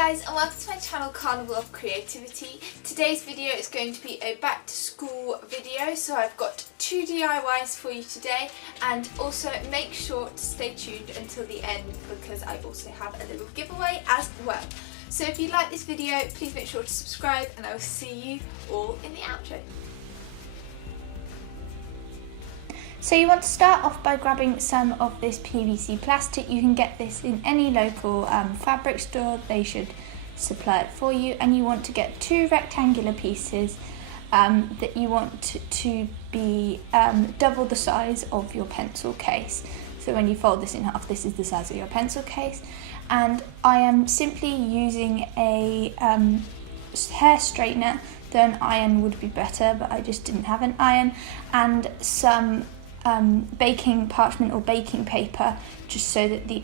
guys, and welcome to my channel Carnival of Creativity. Today's video is going to be a back to school video, so I've got 2 DIYs for you today, and also make sure to stay tuned until the end because I also have a little giveaway as well. So if you like this video, please make sure to subscribe and I will see you all in the outro. So you want to start off by grabbing some of this PVC plastic. You can get this in any local fabric store, they should supply it for you. And you want to get 2 rectangular pieces that you want to be double the size of your pencil case. So when you fold this in half, this is the size of your pencil case. And I am simply using a hair straightener, though an iron would be better, but I just didn't have an iron, and some baking parchment or baking paper, just so that the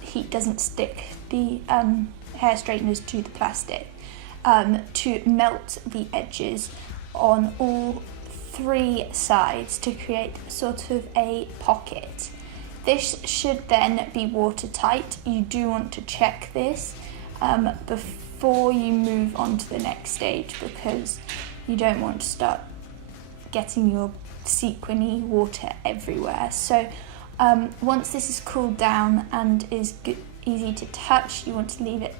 heat doesn't stick the hair straighteners to the plastic, to melt the edges on all 3 sides to create sort of a pocket. This should then be watertight. You do want to check this before you move on to the next stage, because you don't want to start getting your sequiny water everywhere. So once this is cooled down and is easy to touch, you want to leave it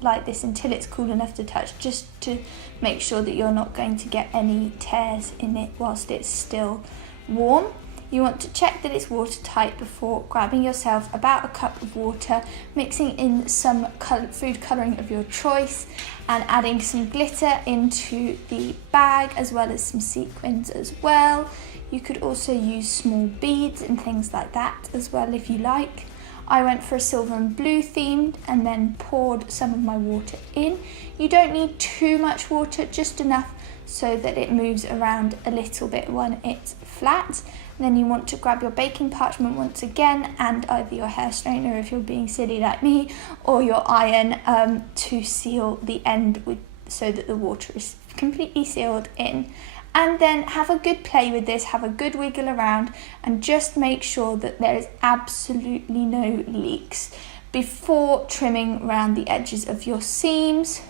like this until it's cool enough to touch, just to make sure that you're not going to get any tears in it whilst it's still warm. You want to check that it's watertight before grabbing yourself about a cup of water, mixing in some food colouring of your choice and adding some glitter into the bag, as well as some sequins as well. You could also use small beads and things like that as well if you like. I went for a silver and blue themed and then poured some of my water in. You don't need too much water, just enough so that it moves around a little bit when it's flat. And then you want to grab your baking parchment once again, and either your hair straightener if you're being silly like me, or your iron to seal the end so that the water is completely sealed in. And then have a good play with this, have a good wiggle around, and just make sure that there is absolutely no leaks before trimming around the edges of your seams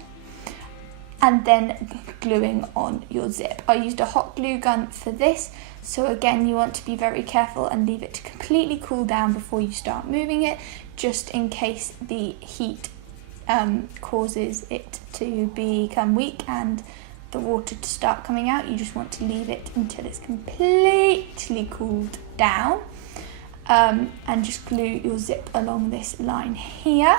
and then gluing on your zip. I used a hot glue gun for this, so again you want to be very careful and leave it to completely cool down before you start moving it, just in case the heat causes it to become weak and the water to start coming out. You just want to leave it until it's completely cooled down, and just glue your zip along this line here.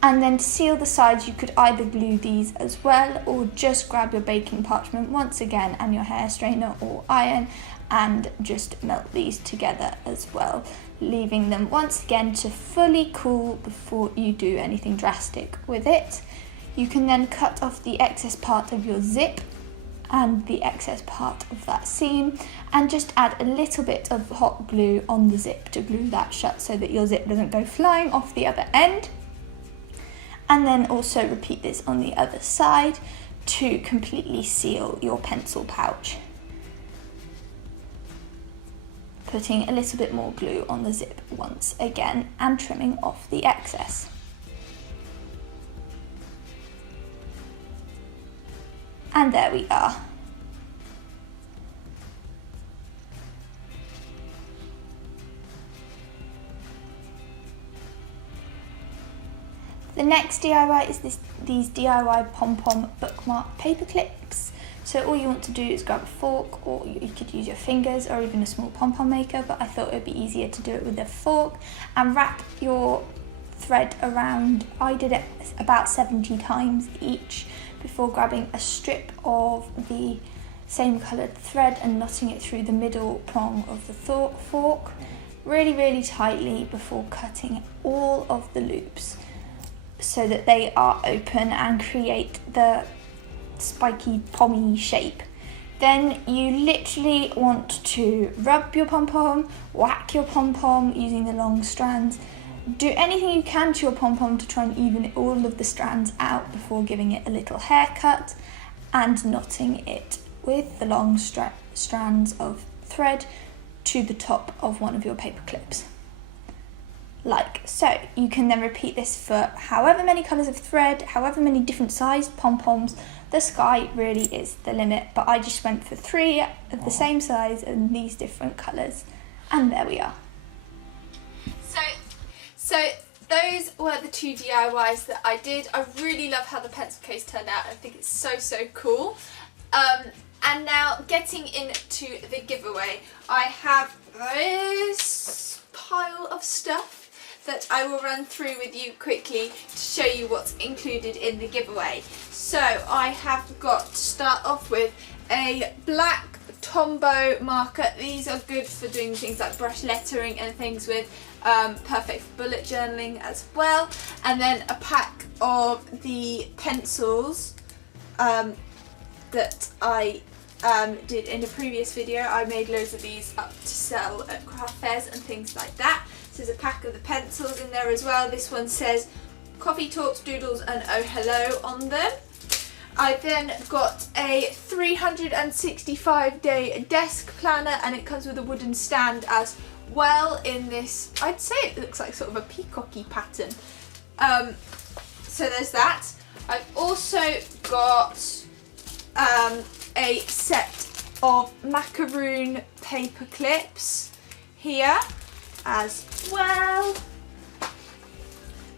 And then to seal the sides, you could either glue these as well, or just grab your baking parchment once again and your hair straightener or iron and just melt these together as well, leaving them once again to fully cool before you do anything drastic with it. You can then cut off the excess part of your zip and the excess part of that seam, and just add a little bit of hot glue on the zip to glue that shut so that your zip doesn't go flying off the other end. And then also repeat this on the other side to completely seal your pencil pouch, putting a little bit more glue on the zip once again and trimming off the excess. And there we are. The next DIY is these DIY pom-pom bookmark paper clips. So all you want to do is grab a fork, or you could use your fingers or even a small pom-pom maker, but I thought it would be easier to do it with a fork, and wrap your thread around. I did it about 70 times each before grabbing a strip of the same coloured thread and knotting it through the middle prong of the fork really tightly before cutting all of the loops so that they are open and create the spiky pommy shape. Then you literally want to rub your pom-pom, whack your pom-pom using the long strands. Do anything you can to your pom-pom to try and even all of the strands out before giving it a little haircut, and knotting it with the long strands of thread to the top of one of your paper clips. like so. You can then repeat this for however many colours of thread, however many different sized pom-poms. The sky really is the limit, but I just went for 3 of the same size and these different colours, and there we are. So those were the 2 DIYs that I did. I really love how the pencil case turned out. I think it's so cool. And now getting into the giveaway, I have this pile of stuff that I will run through with you quickly to show you what's included in the giveaway. So I have got to start off with a black Tombow marker. These are good for doing things like brush lettering and things with, perfect for bullet journaling as well. And then a pack of the pencils that I did in a previous video. I made loads of these up to sell at craft fairs and things like that. So there's a pack of the pencils in there as well. This one says Coffee Talks, Doodles and Oh Hello on them. I then got a 365-day desk planner, and it comes with a wooden stand as well in this, I'd say it looks like sort of a peacocky pattern. So there's that. I've also got a set of macaroon paper clips here as well.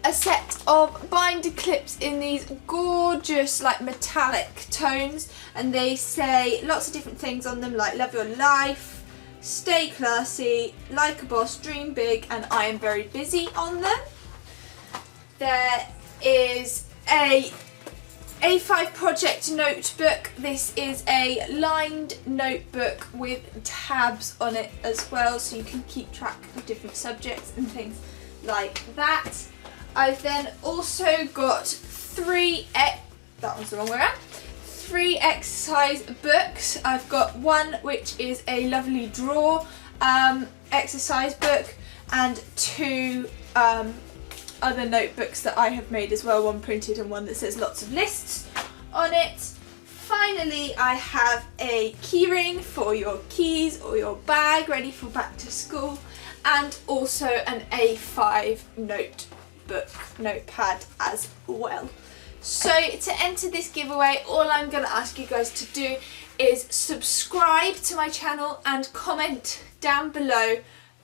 A set of binder clips in these gorgeous like metallic tones, and they say lots of different things on them, like love your life, stay classy, like a boss, dream big, and I am very busy on them. There is a A5 project notebook. This is a lined notebook with tabs on it as well, so you can keep track of different subjects and things like that. I've then also got 3 exercise books. I've got one which is a lovely draw exercise book, and 2 other notebooks that I have made as well, one printed and one that says lots of lists on it. Finally, I have a keyring for your keys or your bag ready for back to school, and also an A5 notepad as well. So to enter this giveaway, all I'm going to ask you guys to do is subscribe to my channel and comment down below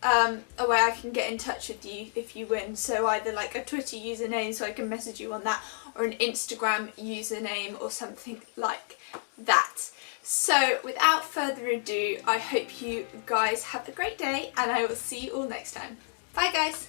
a way I can get in touch with you if you win. So either like a Twitter username so I can message you on that, or an Instagram username or something like that. So without further ado, I hope you guys have a great day, and I will see you all next time. Bye guys!